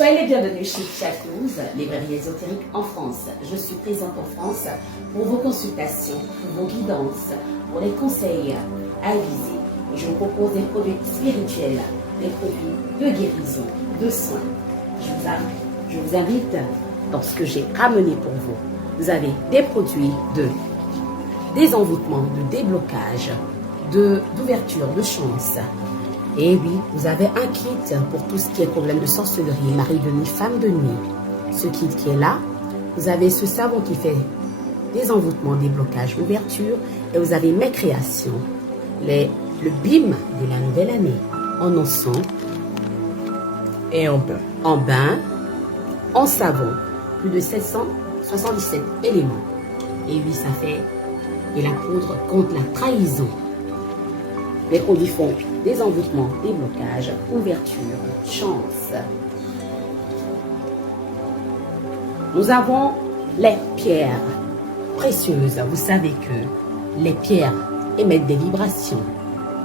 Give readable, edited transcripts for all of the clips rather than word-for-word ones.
Soyez les bienvenus chez Fiaclouz, librairie ésotérique en France. Je suis présente en France pour vos consultations, pour vos guidances, pour les conseils avisés. Et je vous propose des produits spirituels, des produits de guérison, de soins. Je vous invite dans ce que j'ai ramené pour vous. Vous avez des produits de désenvoûtement, de déblocage, d'ouverture, de chance. Et oui, vous avez un kit pour tout ce qui est problème de sorcellerie, mari de nuit, femme de nuit. Ce kit qui est là, vous avez ce savon qui fait désenvoûtement, déblocage, ouverture. Et vous avez mes créations, le bim de la nouvelle année, en encens et en bain. En bain, en savon, plus de 777 éléments. Et oui, ça fait et la poudre contre la trahison. Les produits font désenvoûtement, déblocage, ouverture, chance. Nous avons les pierres précieuses. Vous savez que les pierres émettent des vibrations.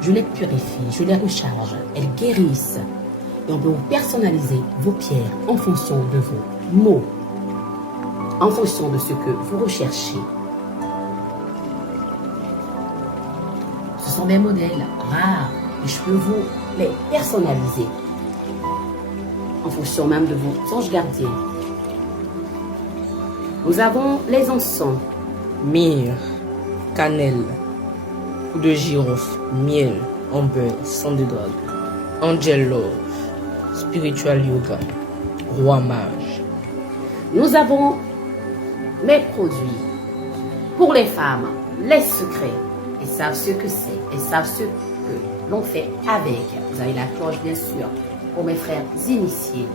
Je les purifie, je les recharge. Elles guérissent. Et on peut vous personnaliser vos pierres en fonction de vos mots, en fonction de ce que vous recherchez. Ce sont des modèles rares et je peux vous les personnaliser en fonction même de vos anges gardiens. Nous avons les encens, Myrrhe, cannelle, ou de girofle, miel, amber, sang de drague, angel love, spiritual yoga, roi mage. Nous avons mes produits pour les femmes, les secrets. Elles savent ce que c'est, elles savent ce que l'on fait avec. Vous avez la cloche bien sûr pour mes frères initiés.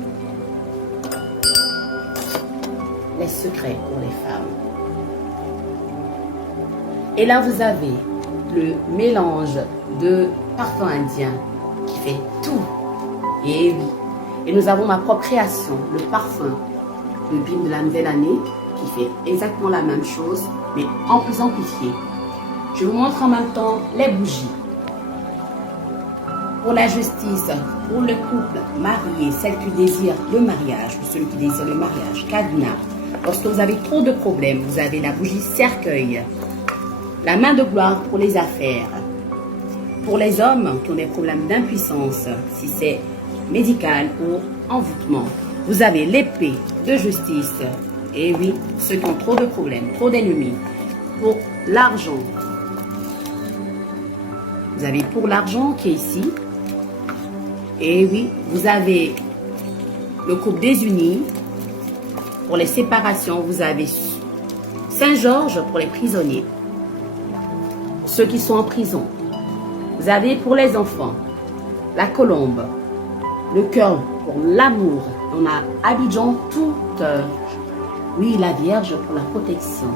Les secrets pour les femmes. Et là vous avez le mélange de parfum indien qui fait tout. Et oui. Et nous avons ma propre création, le parfum, le bim de la nouvelle année qui fait exactement la même chose mais en plus amplifié. Je vous montre en même temps les bougies. Pour la justice, pour le couple marié, celle qui désire le mariage ou celui qui désire le mariage, cadenas. Lorsque vous avez trop de problèmes, vous avez la bougie cercueil. La main de gloire pour les affaires. Pour les hommes qui ont des problèmes d'impuissance, si c'est médical ou envoûtement, vous avez l'épée de justice. Et oui, ceux qui ont trop de problèmes, trop d'ennemis. Pour l'argent, vous avez pour l'argent qui est ici. Et oui, vous avez le couple des unis. Pour les séparations, vous avez Saint-Georges pour les prisonniers. Ceux qui sont en prison. Vous avez pour les enfants la colombe. Le cœur pour l'amour. On a Abidjan toute. Oui, la Vierge pour la protection.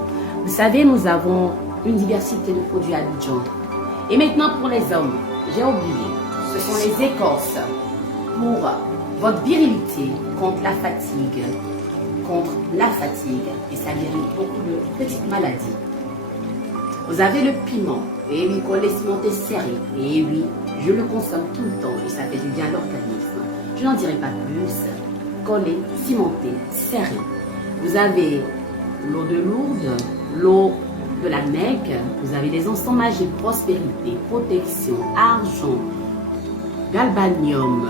Vous savez, nous avons une diversité de produits Abidjan. Et maintenant pour les hommes, j'ai oublié, ce sont les écorces pour votre virilité contre la fatigue. Et ça guérit beaucoup de petites maladies. Vous avez le piment, et oui, qu'on laisse monter serré. Et oui, je le consomme tout le temps et ça fait du bien à l'organisme. Je n'en dirai pas plus. Collé, cimenté, serré. Vous avez l'eau de Lourdes, l'eau de la Mecque, vous avez des encens magiques, prospérité, protection, argent, galbanium.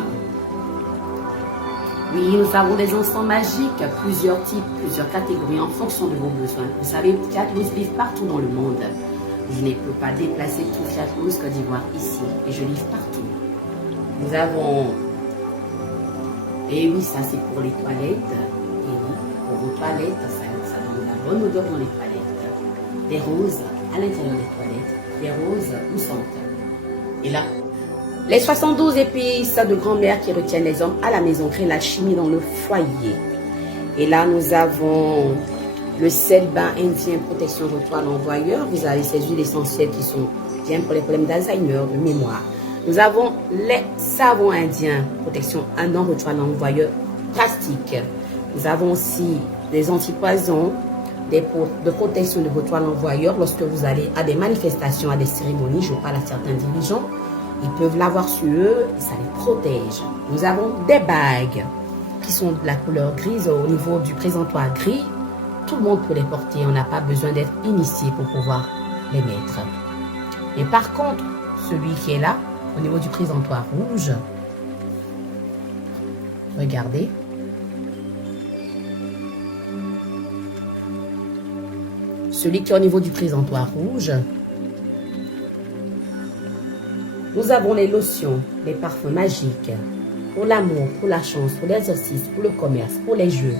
Oui, nous avons des encens magiques, plusieurs types, plusieurs catégories en fonction de vos besoins. Vous savez, Fiaclouz livre partout dans le monde. Je ne peux pas déplacer tout Fiaclouz Côte d'Ivoire ici et je livre partout. Nous avons, et oui, ça c'est pour les toilettes. Et oui, pour vos toilettes, ça donne la bonne odeur dans les toilettes. Des roses à l'intérieur des toilettes, des roses moussantes. Et là, les 72 épices de grand-mère qui retiennent les hommes à la maison créent la chimie dans le foyer. Et là, nous avons le sel bain indien protection retoile l'envoyeur. Vous avez ces huiles essentielles qui sont bien pour les problèmes d'Alzheimer, de mémoire. Nous avons les savons indiens protection un an retoile l'envoyeur plastique. Nous avons aussi des antipoisons, des pots de protection de votre toile envoyeur lorsque vous allez à des manifestations, à des cérémonies. Je parle à certains dirigeants, ils peuvent l'avoir sur eux et ça les protège. Nous avons des bagues qui sont de la couleur grise au niveau du présentoir gris, tout le monde peut les porter. On n'a pas besoin d'être initié pour pouvoir les mettre. Et par contre, celui qui est là, au niveau du présentoir rouge, regardez. Celui qui est au niveau du présentoir rouge, nous avons les lotions, les parfums magiques, pour l'amour, pour la chance, pour l'exercice, pour le commerce, pour les jeux,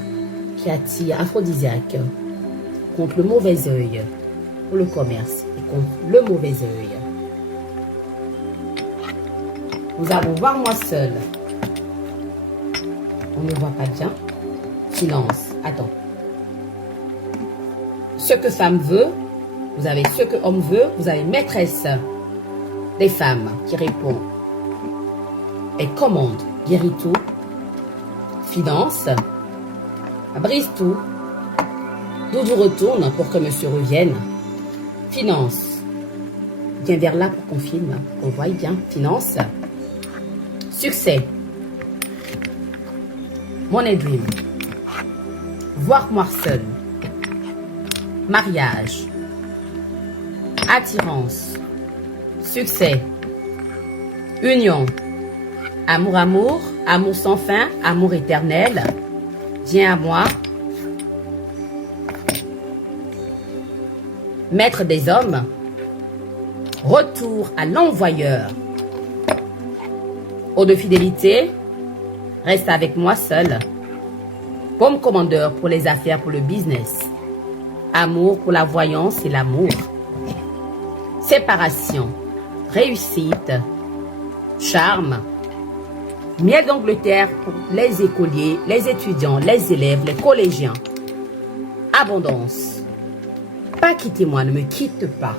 qui attirent aphrodisiaque, contre le mauvais œil, pour le commerce et contre le mauvais œil. Nous avons voir moi seul. On ne voit pas bien. Silence. Attends. Ce que femme veut, vous avez ce que homme veut, vous avez maîtresse des femmes qui répond. Et commande, guérit tout, finance, brise tout, Doudou retourne pour que monsieur revienne, finance, viens vers là pour qu'on filme, qu'on voie bien, finance, succès, money dream, voir moi seul, mariage, attirance, succès, union, amour, amour, amour sans fin, amour éternel, viens à moi, maître des hommes, retour à l'envoyeur, eau de fidélité, reste avec moi seul, pomme commandeur pour les affaires, pour le business, amour pour la voyance et l'amour, séparation, réussite, charme, miel d'Angleterre pour les écoliers, les étudiants, les élèves, les collégiens, abondance, pas quitter-moi, ne me quitte pas.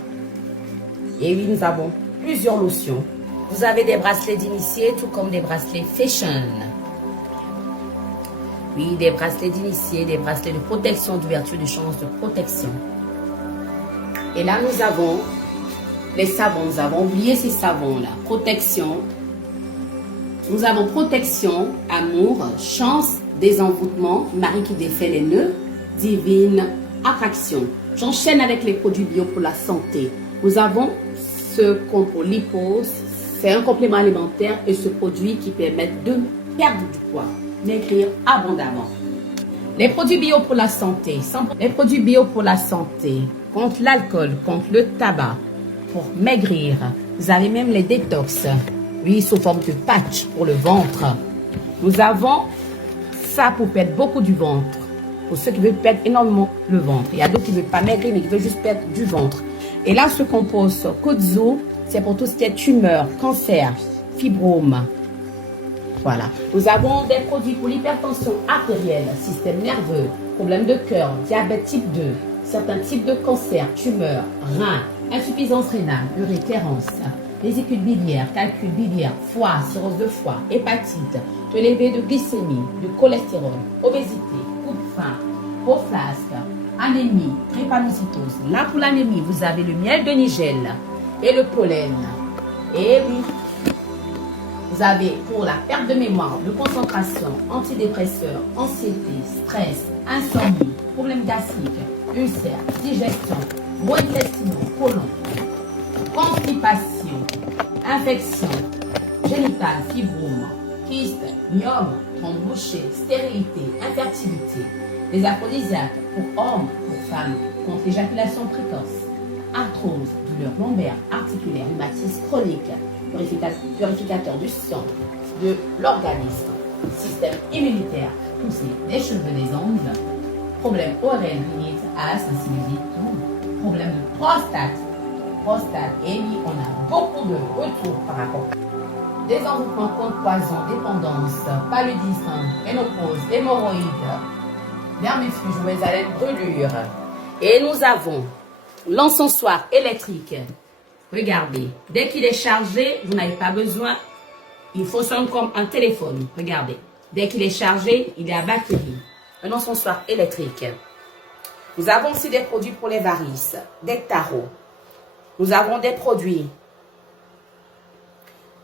Et oui, nous avons plusieurs lotions. Vous avez des bracelets d'initiés, tout comme des bracelets fashion. Oui, des bracelets d'initiés, des bracelets de protection, d'ouverture de chance, de protection. Et là, nous avons les savons. Nous avons oublié ces savons-là. Protection. Nous avons protection, amour, chance, désenvoûtement, mari qui défait les nœuds, divine attraction. J'enchaîne avec les produits bio pour la santé. Nous avons ce compo lipose, c'est un complément alimentaire et ce produit qui permet de perdre du poids, maigrir abondamment. Les produits bio pour la santé, les produits bio pour la santé, contre l'alcool, contre le tabac, pour maigrir. Vous avez même les détox, oui, sous forme de patch pour le ventre. Nous avons ça pour perdre beaucoup du ventre. Pour ceux qui veulent perdre énormément le ventre. Il y a d'autres qui ne veulent pas maigrir, mais qui veulent juste perdre du ventre. Et là, ce compose Kudzu, c'est pour tout ce qui est tumeur, cancer, fibrome. Voilà. Nous avons des produits pour l'hypertension artérielle, système nerveux, problème de cœur, diabète type 2, certains types de cancer, tumeurs, reins, insuffisance rénale, urétérance, vésicule biliaire, calcul biliaire, foie, cirrhose de foie, hépatite, taux élevé de glycémie, du cholestérol, obésité, coup de faim, peau flasque, anémie, drépanocytose. Là, pour l'anémie, vous avez le miel de Nigel et le pollen. Et oui, vous avez pour la perte de mémoire, de concentration, antidépresseur, anxiété, stress, insomnie, problème gastrique, ulcère, digestion, maux intestinaux, côlon, constipation, infection, génitale, fibrome, kyste, myome, trompe bouchée, stérilité, infertilité, les aphrodisiaques pour hommes, pour femmes, contre l'éjaculation précoce, arthrose, douleur lombaire, articulaire, rhumatisme chronique, purificateur du sang, de l'organisme, système immunitaire, poussée des cheveux, des ongles, problème oreille, limite, asthme, sinusite, tout, problème de prostate, et oui, on a beaucoup de retours par rapport. Désenvoûtement contre poison, dépendance, paludisme, ménopause, hémorroïdes, vermifuge, mauvaise haleine, brûlure. Et nous avons l'encensoir électrique. Regardez, dès qu'il est chargé, vous n'avez pas besoin. Il faut sonner comme un téléphone. Regardez, dès qu'il est chargé, il est à batterie. Un encensoir électrique. Nous avons aussi des produits pour les varices, des tarots. Nous avons des produits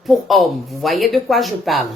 pour hommes. Vous voyez de quoi je parle.